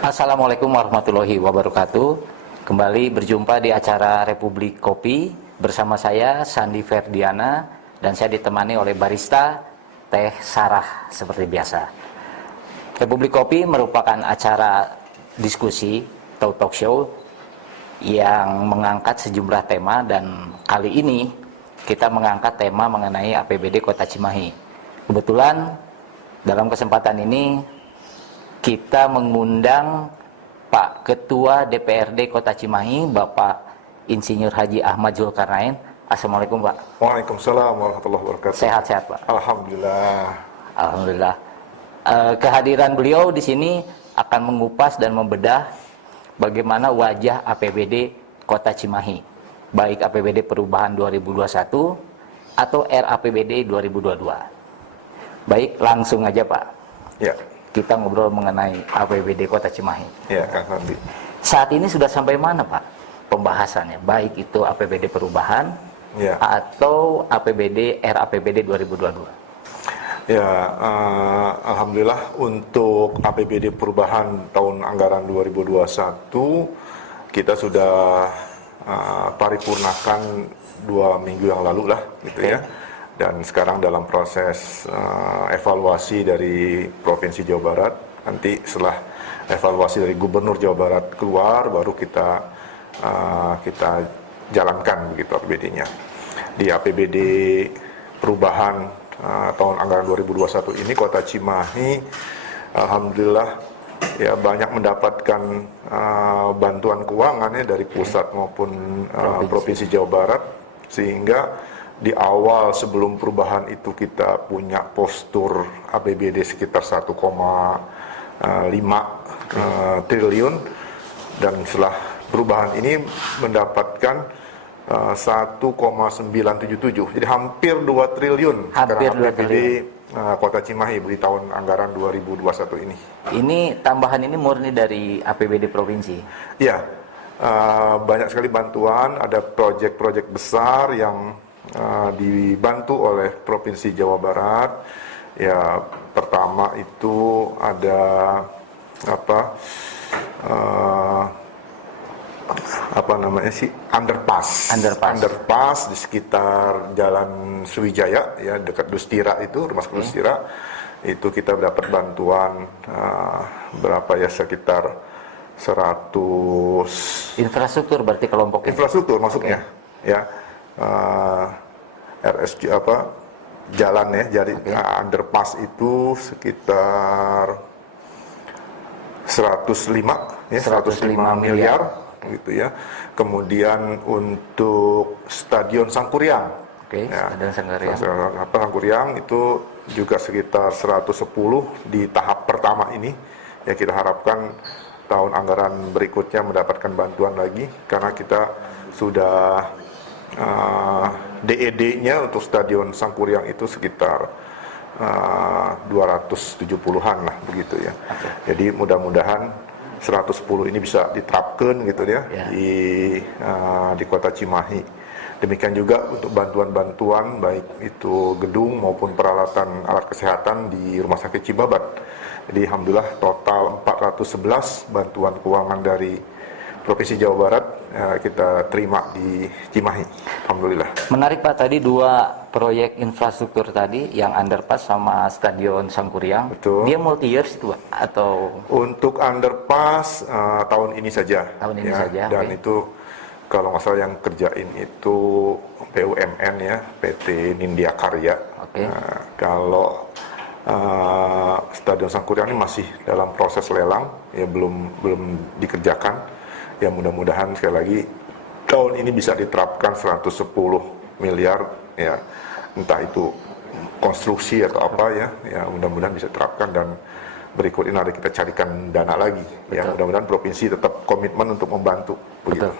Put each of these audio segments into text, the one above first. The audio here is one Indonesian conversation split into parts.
Assalamualaikum warahmatullahi wabarakatuh. Kembali berjumpa di acara Republik Kopi bersama saya Sandi Ferdiana dan saya ditemani oleh barista Teh Sarah seperti biasa. Republik Kopi merupakan acara diskusi atau talk show yang mengangkat sejumlah tema dan kali ini kita mengangkat tema mengenai APBD Kota Cimahi. Kebetulan dalam kesempatan ini kita mengundang Pak Ketua DPRD Kota Cimahi, Bapak Insinyur Haji Ahmad Zulkarnain. Assalamualaikum, Pak. Waalaikumsalam warahmatullahi wabarakatuh. Sehat-sehat, Pak. Alhamdulillah. Alhamdulillah. Kehadiran beliau di sini akan mengupas dan membedah bagaimana wajah APBD Kota Cimahi, baik APBD Perubahan 2021 atau RAPBD 2022. Baik, langsung aja, Pak. Ya. Kita ngobrol mengenai APBD Kota Cimahi. Ya, Kang Sandi. Saat ini sudah sampai mana, Pak, pembahasannya? Baik itu APBD Perubahan Ya. atau APBD RAPBD 2022. Ya, alhamdulillah untuk APBD Perubahan tahun anggaran 2021 kita sudah paripurnakan 2 minggu yang lalu lah, gitu ya. Dan sekarang dalam proses evaluasi dari Provinsi Jawa Barat. Nanti setelah evaluasi dari Gubernur Jawa Barat keluar, baru kita jalankan begitu APBD-nya. Di APBD Perubahan tahun anggaran 2021 ini Kota Cimahi, alhamdulillah ya banyak mendapatkan bantuan keuangan ya dari pusat maupun Provinsi Jawa Barat, sehingga di awal sebelum perubahan itu kita punya postur APBD sekitar 1,5 triliun, dan setelah perubahan ini mendapatkan 1,977, jadi hampir 2 triliun sekarang APBD Kota Cimahi di tahun anggaran 2021 ini. Ini tambahan ini murni dari APBD provinsi? Iya, banyak sekali bantuan, ada proyek-proyek besar yang dibantu oleh Provinsi Jawa Barat. Ya, pertama itu ada underpass di sekitar Jalan Sriwijaya ya, dekat Dustira itu, rumah sakit Dustira. Itu kita dapat bantuan berapa ya, sekitar 100 infrastruktur, berarti kelompok infrastruktur maksudnya ya. RSJ jalan ya, jadi underpass itu sekitar 105 miliar gitu ya. Kemudian untuk Stadion Sangkuriang, Sangkuriang itu juga sekitar 110 di tahap pertama ini ya. Kita harapkan tahun anggaran berikutnya mendapatkan bantuan lagi, karena kita sudah DED-nya untuk Stadion Sangkuriang itu sekitar 270-an lah begitu ya. Jadi mudah-mudahan 110 ini bisa diterapkan gitu ya, di Kota Cimahi. Demikian juga untuk bantuan-bantuan baik itu gedung maupun peralatan alat kesehatan di Rumah Sakit Cibabat. Jadi alhamdulillah total 411 bantuan keuangan dari Provinsi Jawa Barat kita terima di Cimahi, alhamdulillah. Menarik, Pak, tadi 2 proyek infrastruktur tadi, yang underpass sama Stadion Sangkuriang. Betul. Dia multi years itu, atau? Untuk underpass tahun ini saja. Tahun ini saja. Dan itu kalau nggak salah yang kerjain itu BUMN ya, PT Nindya Karya. Kalau Stadion Sangkuriang ini masih dalam proses lelang ya, belum dikerjakan. Ya mudah-mudahan sekali lagi tahun ini bisa diterapkan 110 miliar ya, entah itu konstruksi atau apa ya, mudah-mudahan bisa diterapkan, dan berikut ini nanti kita carikan dana lagi. Ya mudah-mudahan provinsi tetap komitmen untuk membantu begitu.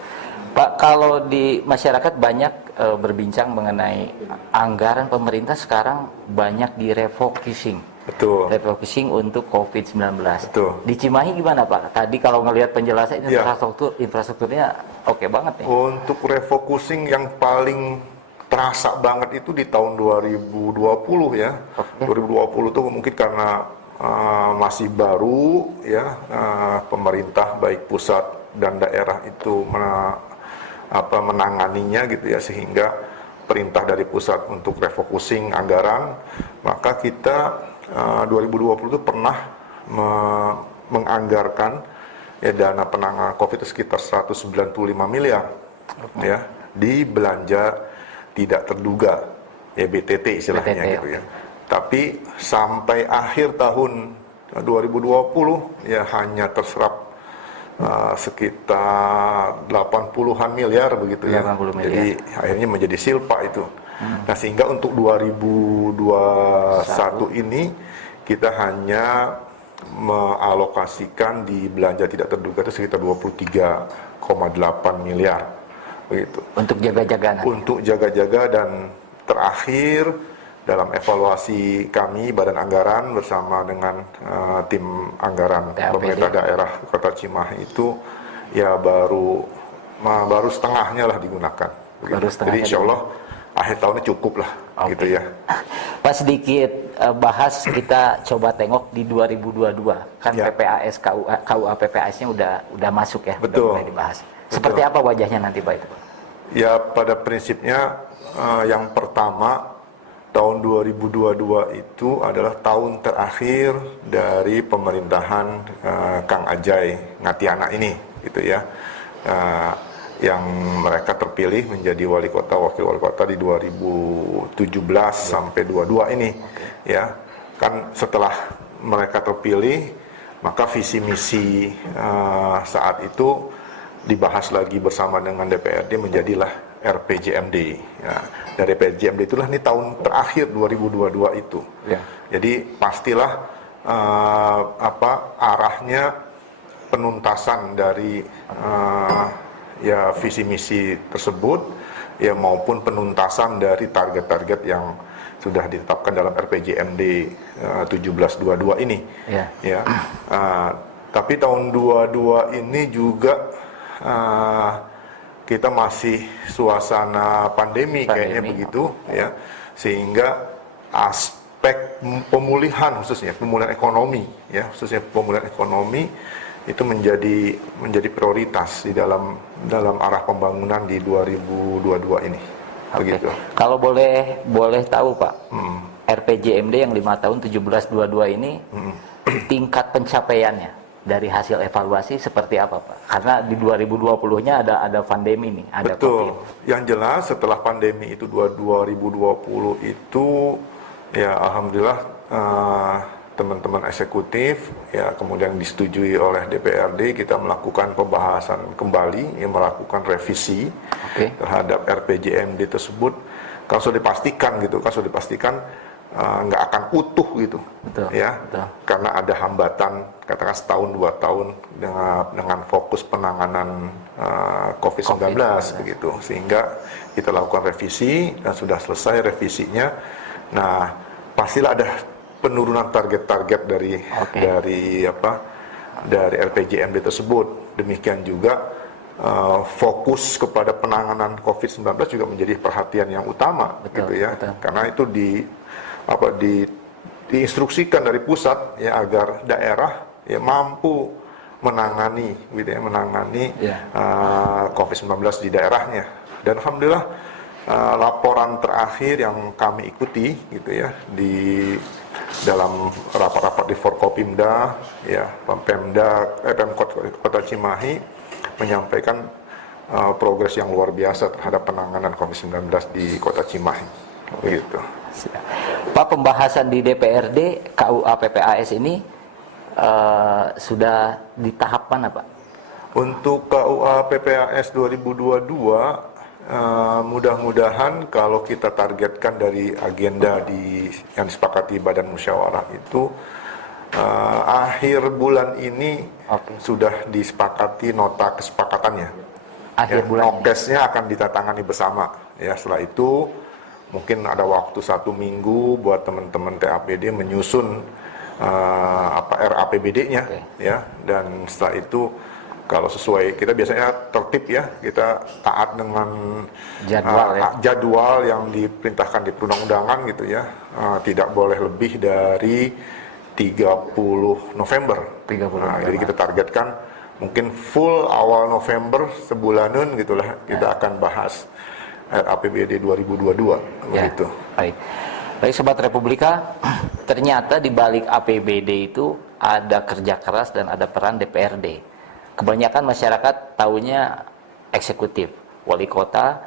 Pak, kalau di masyarakat banyak berbincang mengenai anggaran pemerintah sekarang banyak direfocusing. Betul. Refocusing untuk COVID-19. Betul. Di Cimahi gimana, Pak? Tadi kalau ngelihat penjelasan infrastrukturnya oke banget nih. Untuk refocusing yang paling terasa banget itu di tahun 2020 ya. 2020 tuh mungkin karena masih baru ya, pemerintah baik pusat dan daerah itu menanganinya gitu ya, sehingga perintah dari pusat untuk refocusing anggaran, maka kita 2020 itu pernah menganggarkan ya dana penanganan COVID sekitar 195 miliar ya di belanja tidak terduga ya, BTT istilahnya BTT, gitu ya. Tapi sampai akhir tahun 2020 ya hanya terserap sekitar 80-an miliar begitu ya. 80 miliar. Jadi akhirnya menjadi silpa itu. Nah, sehingga untuk 2021 ini kita hanya mengalokasikan di belanja tidak terduga itu sekitar 23,8 miliar begitu. Untuk jaga-jaga nanti. Untuk jaga-jaga, dan terakhir dalam evaluasi kami Badan Anggaran bersama dengan tim anggaran TAPD. pemerintah daerah Kota Cimahi itu ya baru setengahnya lah digunakan. Baru setengahnya. Jadi insya Allah akhir tahunnya cukup lah gitu ya. Pak, sedikit bahas, kita coba tengok di 2022 kan Ya. PPAS KUA PPAS-nya udah masuk ya, Betul. udah mulai dibahas. Seperti apa wajahnya nanti Pak itu, Pak? Ya, pada prinsipnya yang pertama tahun 2022 itu adalah tahun terakhir dari pemerintahan Kang Ajai Ngatiana ini gitu ya. Yang mereka terpilih menjadi wali kota, wakil wali kota di 2017 sampai 22 ini ya. Kan setelah mereka terpilih, maka visi misi saat itu dibahas lagi bersama dengan DPRD, menjadilah RPJMD ya. Dari RPJMD itulah ini tahun terakhir 2022 itu Ya. jadi pastilah arahnya penuntasan dari ya visi misi tersebut ya, maupun penuntasan dari target-target yang sudah ditetapkan dalam RPJMD 1722 ini ya. Tapi tahun 22 ini juga kita masih suasana pandemi kayaknya begitu ya, sehingga aspek pemulihan, khususnya pemulihan ekonomi ya, khususnya pemulihan ekonomi itu menjadi prioritas di dalam arah pembangunan di 2022 ini. Begitu. Kalau boleh tahu Pak, RPJMD yang 5 tahun 1722 ini tingkat pencapaiannya dari hasil evaluasi seperti apa Pak? Karena di 2020-nya ada pandemi nih, ada Betul. COVID. Yang jelas setelah pandemi itu 2020 itu ya alhamdulillah teman-teman eksekutif ya, kemudian disetujui oleh DPRD, kita melakukan pembahasan kembali, yang melakukan revisi terhadap RPJMD tersebut. Kalau sudah dipastikan gitu, nggak akan utuh gitu. Betul, ya, betul. Karena ada hambatan, katakan setahun 2 tahun dengan fokus penanganan COVID-19 begitu, sehingga kita lakukan revisi dan sudah selesai revisinya. Nah, pastilah ada penurunan target-target dari RPJMD tersebut. Demikian juga fokus kepada penanganan COVID-19 juga menjadi perhatian yang utama. Gitu ya. Karena itu diinstruksikan dari pusat ya, agar daerah ya mampu menangani gitu ya, COVID-19 di daerahnya. Dan alhamdulillah laporan terakhir yang kami ikuti gitu ya, di dalam rapat-rapat di Forkopimda ya, Pemkot Kota Cimahi menyampaikan progres yang luar biasa terhadap penanganan COVID-19 di Kota Cimahi. Begitu. Pak, pembahasan di DPRD KUA PPAS ini sudah di tahap mana Pak? Untuk KUA PPAS 2022 mudah-mudahan kalau kita targetkan dari agenda yang disepakati Badan Musyawarah itu akhir bulan ini sudah disepakati nota kesepakatannya. Akhir bulan. Nokesnya akan ditatangani bersama. Ya, setelah itu mungkin ada waktu 1 minggu buat teman-teman TAPD menyusun RAPBD-nya ya, dan setelah itu kalau sesuai, kita biasanya tertib ya, kita taat dengan jadwal yang diperintahkan di perundang-undangan gitu ya. Tidak boleh lebih dari 30 November. 30 November. Jadi kita targetkan mungkin full awal November sebulanan gitulah kita akan bahas RAPBD 2022 begitu. Baik. Baik Sobat Republika, ternyata di balik APBD itu ada kerja keras dan ada peran DPRD. Kebanyakan masyarakat taunya eksekutif, wali kota,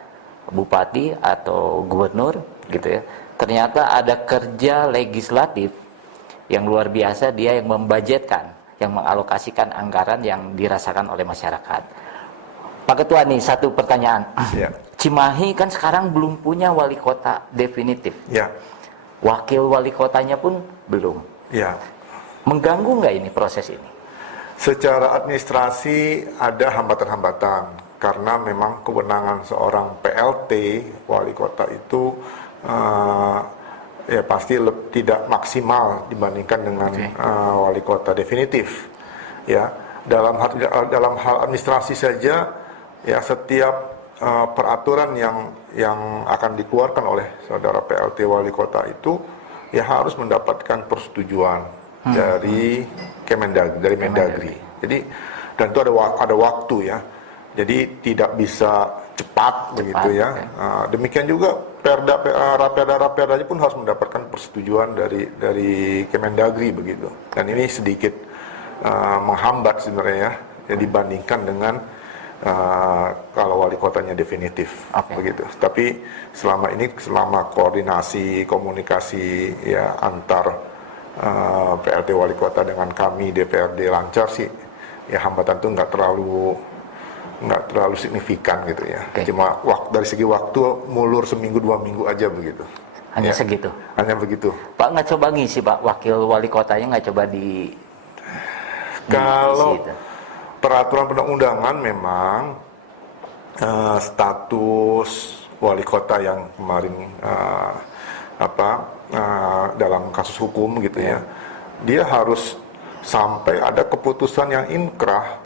bupati atau gubernur gitu ya. Ternyata ada kerja legislatif yang luar biasa, dia yang membudgetkan, yang mengalokasikan anggaran yang dirasakan oleh masyarakat. Pak Ketua nih, satu pertanyaan. Ya. Cimahi kan sekarang belum punya wali kota definitif. Ya. Wakil wali kotanya pun belum. Ya. Mengganggu nggak ini proses ini? Secara administrasi ada hambatan-hambatan karena memang kewenangan seorang PLT wali kota itu ya pasti tidak maksimal dibandingkan dengan wali kota definitif. Ya, dalam hal administrasi saja ya setiap peraturan yang akan dikeluarkan oleh saudara PLT wali kota itu ya harus mendapatkan persetujuan dari Kemendagri, dari Mendagri. Jadi dan itu ada waktu ya. Jadi tidak bisa cepat begitu ya. Demikian juga Raperda pun harus mendapatkan persetujuan dari Kemendagri begitu. Dan ini sedikit menghambat sebenarnya ya dibandingkan dengan kalau wali kotanya definitif begitu. Tapi selama koordinasi komunikasi ya antar PLT wali kota dengan kami DPRD lancar sih ya hambatan itu nggak terlalu signifikan gitu ya. Cuma dari segi waktu mulur seminggu 2 minggu aja begitu. Hanya segitu. Hanya begitu. Pak nggak coba ngisi Pak, wakil wali kotanya nggak coba kalau itu. Peraturan perundang-undangan memang status wali kota yang kemarin dalam kasus hukum gitu ya, dia harus sampai ada keputusan yang inkrah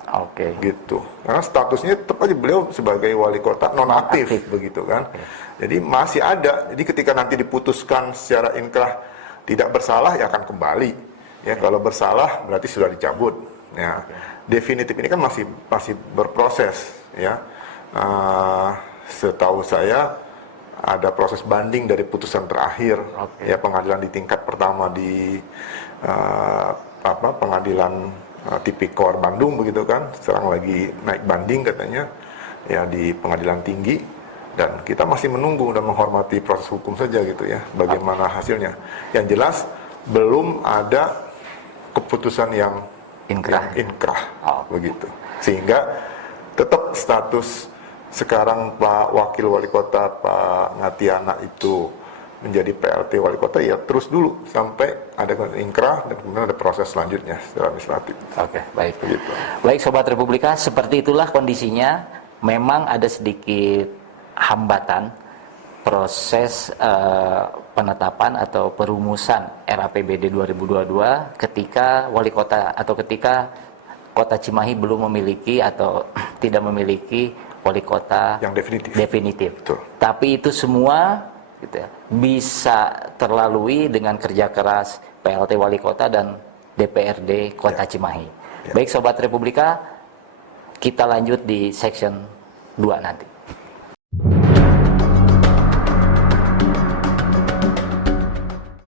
gitu. Karena statusnya tetap aja beliau sebagai wali kota nonaktif begitu kan. Jadi masih ada. Jadi ketika nanti diputuskan secara inkrah tidak bersalah ya akan kembali. Ya kalau bersalah berarti sudah dicabut. Ya. Definitif ini kan masih berproses ya. Setahu saya ada proses banding dari putusan terakhir ya pengadilan di tingkat pertama di pengadilan Tipikor Bandung begitu kan, sekarang lagi naik banding katanya ya di pengadilan tinggi dan kita masih menunggu dan menghormati proses hukum saja gitu ya bagaimana hasilnya. Yang jelas belum ada keputusan yang inkrah begitu, sehingga tetap status sekarang Pak Wakil Wali Kota Pak Ngatiana itu menjadi PLT Wali Kota ya terus dulu sampai ada inkrah dan kemudian ada proses selanjutnya secara administratif. Baik. Begitu. Baik Sobat Republika, seperti itulah kondisinya. Memang ada sedikit hambatan proses penetapan atau perumusan RAPBD 2022 ketika wali kota atau ketika Kota Cimahi belum memiliki atau tidak memiliki wali kota yang definitif. Betul. Tapi itu semua gitu ya, bisa terlalui dengan kerja keras PLT wali kota dan DPRD Kota Cimahi. Baik Sobat Republika, kita lanjut di section 2 nanti.